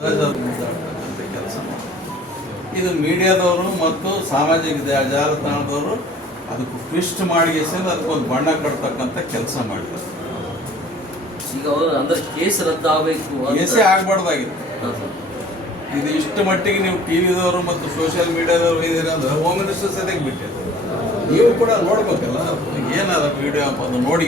ಕೆಲಸ ಇದು ಮೀಡಿಯಾದವರು ಮತ್ತು ಸಾಮಾಜಿಕ ಜಾಲತಾಣದವರು ಅದಕ್ಕೆ ಟ್ವಿಸ್ಟ್ ಮಾಡಿ ಅದಕ್ಕೊಂದು ಬಣ್ಣ ಕಟ್ತಕ್ಕಂಥ ಕೆಲಸ ಮಾಡಿದ್ದಾರೆ. ಈಗ ಅವರು ಅಂದ್ರೆ ಕೇಸ್ ರದ್ದಾಗಬೇಕು, ಕೇಸೇ ಆಗಬಾರ್ದಾಗಿತ್ತು. ಇದು ಇಷ್ಟು ಮಟ್ಟಿಗೆ ನೀವು ಟಿವಿದವರು ಮತ್ತು ಸೋಷಿಯಲ್ ಮೀಡಿಯಾದವರು ಇದ್ದೀರಾ ಅಂದ್ರೆ ಹೋಮ್ ಮಿನಿಸ್ಟರ್ ಸದ್ಯಕ್ಕೆ ಬಿಟ್ಟಿದೆ. ನೀವು ಕೂಡ ನೋಡ್ಬೇಕಲ್ಲ ಏನಾದ ವಿಡಿಯೋ ಅದು ನೋಡಿ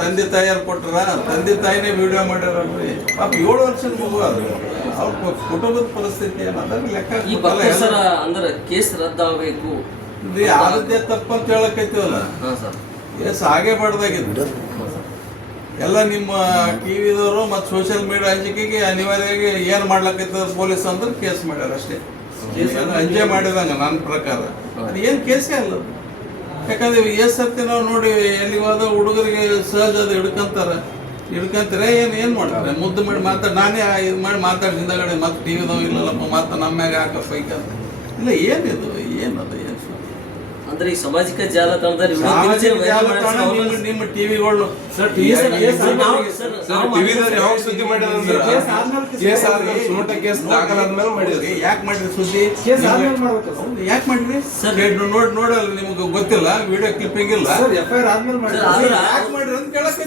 ತಂದೆ ತಾಯಿಯರು ಕೊಟ್ರ ತಂದೆ ತಾಯಿನೇ ವಿಡಿಯೋ ಮಾಡ್ಯಾರಲ್ರಿ. ಪಾಪ 7 ವರ್ಷದ ಮಗು ಅದು ಅವ್ರ ಕುಟುಂಬದ ಪರಿಸ್ಥಿತಿ ಏನಂದ್ರೆ ಲೆಕ್ಕ ಅಂದ್ರೆ ಕೇಸ್ ರದ್ದಾಗಬೇಕು ಆದದ್ದೇ ತಪ್ಪಂತ ಹೇಳಕೈತಿವಲ್ಲ. ಕೇಸ್ ಆಗೇ ಬಾರ್ದಾಗಿದ್ದು ಎಲ್ಲ ನಿಮ್ಮ ಟಿವಿದವರು ಮತ್ತು ಸೋಷಿಯಲ್ ಮೀಡಿಯಾ ಹಂಚಿಕೆಗೆ ಅನಿವಾರ್ಯವಾಗಿ ಏನು ಮಾಡ್ಲಕ್ಕೈತ ಪೊಲೀಸ್ ಅಂದ್ರೆ ಕೇಸ್ ಮಾಡ್ಯಾರ ಅಷ್ಟೇ. ಎಂಜಾಯ್ ಮಾಡಿದಂಗ ನನ್ನ ಪ್ರಕಾರ ಅದು ಏನು ಕೇಸೇ ಅಲ್ಲ. ಯಾಕಂದ್ರೆ ಎಷ್ಟು ಸರ್ತಿ ನಾವು ನೋಡಿ ಎಲ್ಲಿ ಹೋದ ಹುಡುಗರಿಗೆ ಸಹಜ ಅದು ಹಿಡ್ಕೊಂತಾರೆ ಏನು ಮಾಡ್ತಾರೆ ಮುದ್ದು ಮಾಡಿ ನಾನೇ ಇದು ಮಾಡಿ ಮಾತಾಡ್ಸಿಂದಗಡೆ ಮತ್ತೆ ಟಿವಿದವ್ ಇಲ್ಲಲ್ಲಪ್ಪ ಮತ್ತೆ ನಮ್ಮ ಮ್ಯಾಗ ಹಾಕಪ್ಪ ಈಗ ಇಲ್ಲ ಏನಿದು ಏನದು ಏನು ಅಂದ್ರೆ ಈ ಸಾಮಾಜಿಕ ಜಾಲತಾಣದಲ್ಲಿ ನಿಮ್ಮ ಟಿವಿಗಳು ಯಾಕೆ ಮಾಡಿದ್ರಿ ಸುದ್ದಿ ಯಾಕೆ ಮಾಡಿದ್ರಿ ನೋಡಲ್ಲ ನಿಮ್ಗೆ ಗೊತ್ತಿಲ್ಲ ವಿಡಿಯೋ ಕ್ಲಿಪ್ಪಿಂಗ್ ಇಲ್ಲ ಯಾಕೆ ಮಾಡಿರಿ ಅಂತ ಕೇಳಕ್ಕೆ